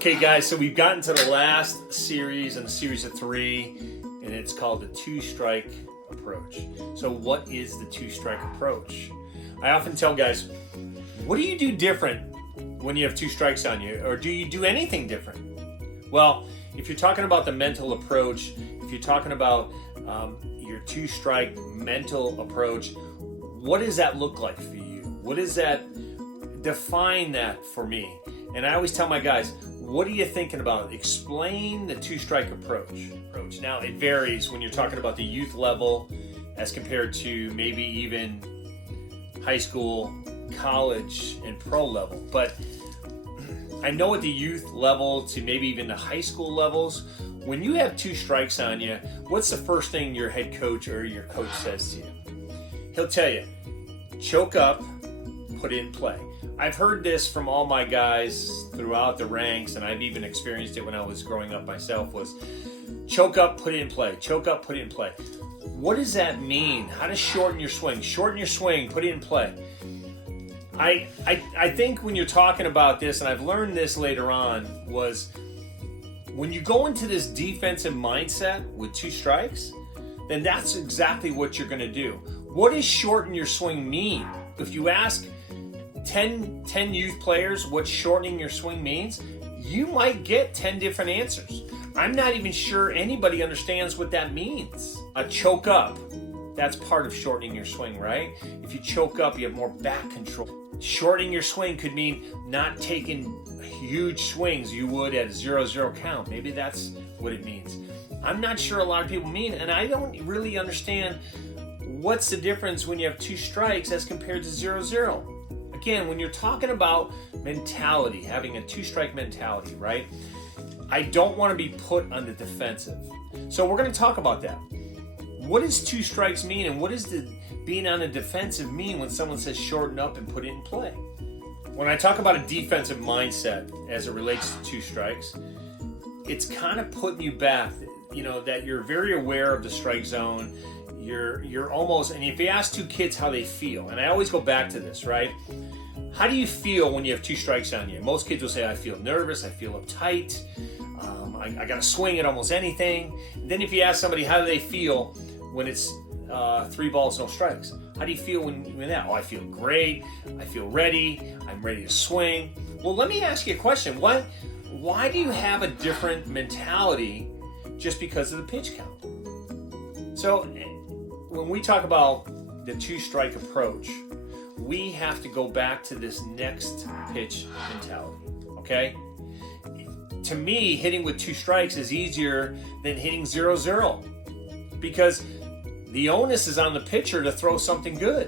Okay, guys, so we've gotten to the last series in the series of 3, and it's called the two-strike approach. So what is the two-strike approach? I often tell guys, what do you do different when you have 2 strikes on you, or do you do anything different? Well, if you're talking about the mental approach, if you're talking about your two-strike mental approach, what does that look like for you? What does that define that for me? And I always tell my guys, what are you thinking about? Explain the two-strike approach. Now, it varies when you're talking about the youth level as compared to maybe even high school, college, and pro level. But I know at the youth level to maybe even the high school levels, when you have 2 strikes on you, what's the first thing your head coach or your coach says to you? He'll tell you, choke up, put in play. I've heard this from all my guys throughout the ranks, and I've even experienced it when I was growing up myself, was choke up, put it in play. Choke up, put it in play. What does that mean? How to shorten your swing? Shorten your swing, put it in play. I think when you're talking about this, and I've learned this later on, was when you go into this defensive mindset with 2 strikes, then that's exactly what you're going to do. What does shorten your swing mean? If you ask 10 youth players what shortening your swing means, you might get 10 different answers. I'm not even sure anybody understands what that means. A choke up, that's part of shortening your swing, right? If you choke up, you have more back control. Shortening your swing could mean not taking huge swings you would at a 0-0 count. Maybe that's what it means. I'm not sure a lot of people mean, and I don't really understand what's the difference when you have 2 strikes as compared to 0-0. Again, when you're talking about mentality, having a 2-strike mentality, right? I don't want to be put on the defensive. So we're going to talk about that. What does 2 strikes mean, and what does the being on the defensive mean when someone says shorten up and put it in play? When I talk about a defensive mindset as it relates to 2 strikes, it's kind of putting you back, that you're very aware of the strike zone. You're almost, and if you ask 2 kids how they feel, and I always go back to this, right? How do you feel when you have 2 strikes on you? Most kids will say, I feel nervous, I feel uptight, I got to swing at almost anything. And then if you ask somebody how do they feel when it's 3 balls, no strikes, how do you feel when that? Oh, I feel great, I feel ready, I'm ready to swing. Well, let me ask you a question. Why do you have a different mentality just because of the pitch count? So when we talk about the 2-strike approach, we have to go back to this next pitch mentality, okay? To me, hitting with 2 strikes is easier than hitting 0-0 because the onus is on the pitcher to throw something good.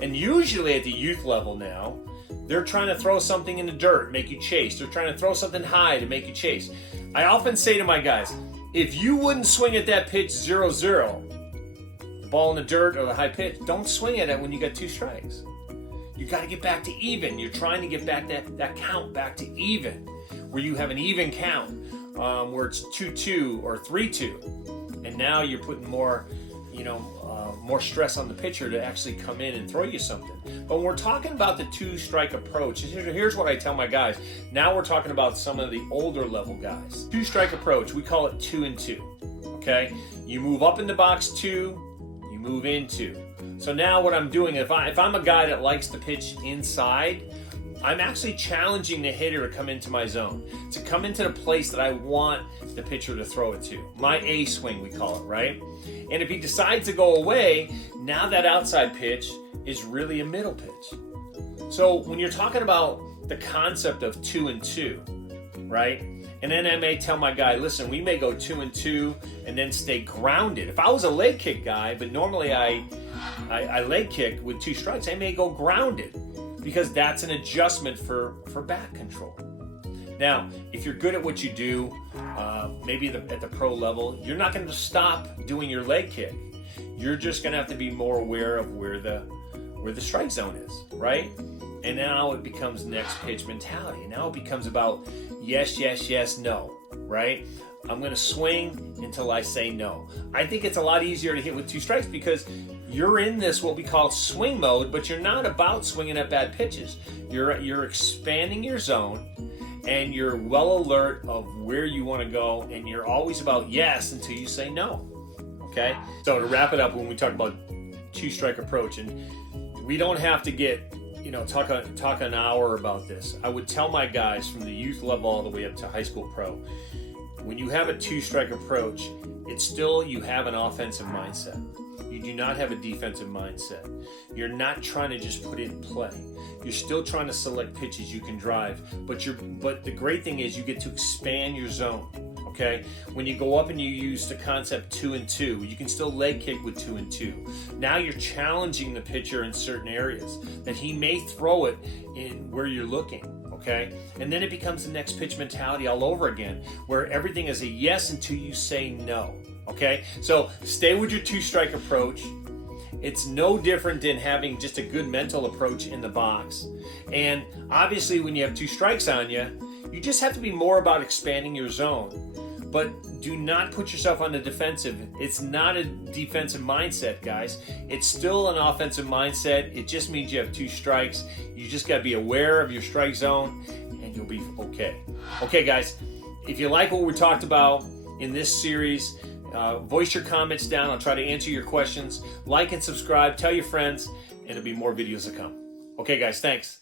And usually at the youth level now, they're trying to throw something in the dirt, make you chase. They're trying to throw something high to make you chase. I often say to my guys, if you wouldn't swing at that pitch 0-0, the ball in the dirt or the high pitch, don't swing at it when you got 2 strikes. You got to get back to even. You're trying to get back that count back to even, where you have an even count, where it's 2-2 or 3-2, and now you're putting more stress on the pitcher to actually come in and throw you something. But when we're talking about the 2-strike approach, here's what I tell my guys. Now we're talking about some of the older level guys. 2-strike approach, we call it 2 and 2. Okay, you move up in the box 2, you move in 2. So now what I'm doing, if I'm a guy that likes to pitch inside, I'm actually challenging the hitter to come into my zone, to come into the place that I want the pitcher to throw it to. My A swing, we call it, right? And if he decides to go away, now that outside pitch is really a middle pitch. So when you're talking about the concept of 2 and 2, right? And then I may tell my guy, listen, we may go 2 and 2 and then stay grounded. If I was a leg kick guy, but normally I leg kick with 2 strikes, I may go grounded because that's an adjustment for back control. Now, if you're good at what you do, maybe at the pro level, you're not going to stop doing your leg kick. You're just going to have to be more aware of where the strike zone is, right? And now it becomes next pitch mentality. Now it becomes about yes, yes, yes, no, right? I'm going to swing until I say no. I think it's a lot easier to hit with 2 strikes because you're in this what we call swing mode, but you're not about swinging at bad pitches. You're expanding your zone, and you're well alert of where you want to go, and you're always about yes until you say no. Okay? So to wrap it up, when we talk about two-strike approach, and we don't have to get, talk an hour about this. I would tell my guys from the youth level all the way up to high school pro, when you have a two-strike approach, it's still, you have an offensive mindset. You do not have a defensive mindset. You're not trying to just put in play. You're still trying to select pitches you can drive, but the great thing is you get to expand your zone. Okay, when you go up and you use the concept 2 and 2, you can still leg kick with 2 and 2. Now you're challenging the pitcher in certain areas that he may throw it in where you're looking. Okay, and then it becomes the next pitch mentality all over again, where everything is a yes until you say no. Okay, so stay with your two-strike approach. It's no different than having just a good mental approach in the box. And obviously, when you have 2 strikes on you, you just have to be more about expanding your zone. But do not put yourself on the defensive. It's not a defensive mindset, guys. It's still an offensive mindset. It just means you have 2 strikes. You just got to be aware of your strike zone, and you'll be okay. Okay, guys, if you like what we talked about in this series, voice your comments down. I'll try to answer your questions. Like and subscribe. Tell your friends, and there'll be more videos to come. Okay, guys, thanks.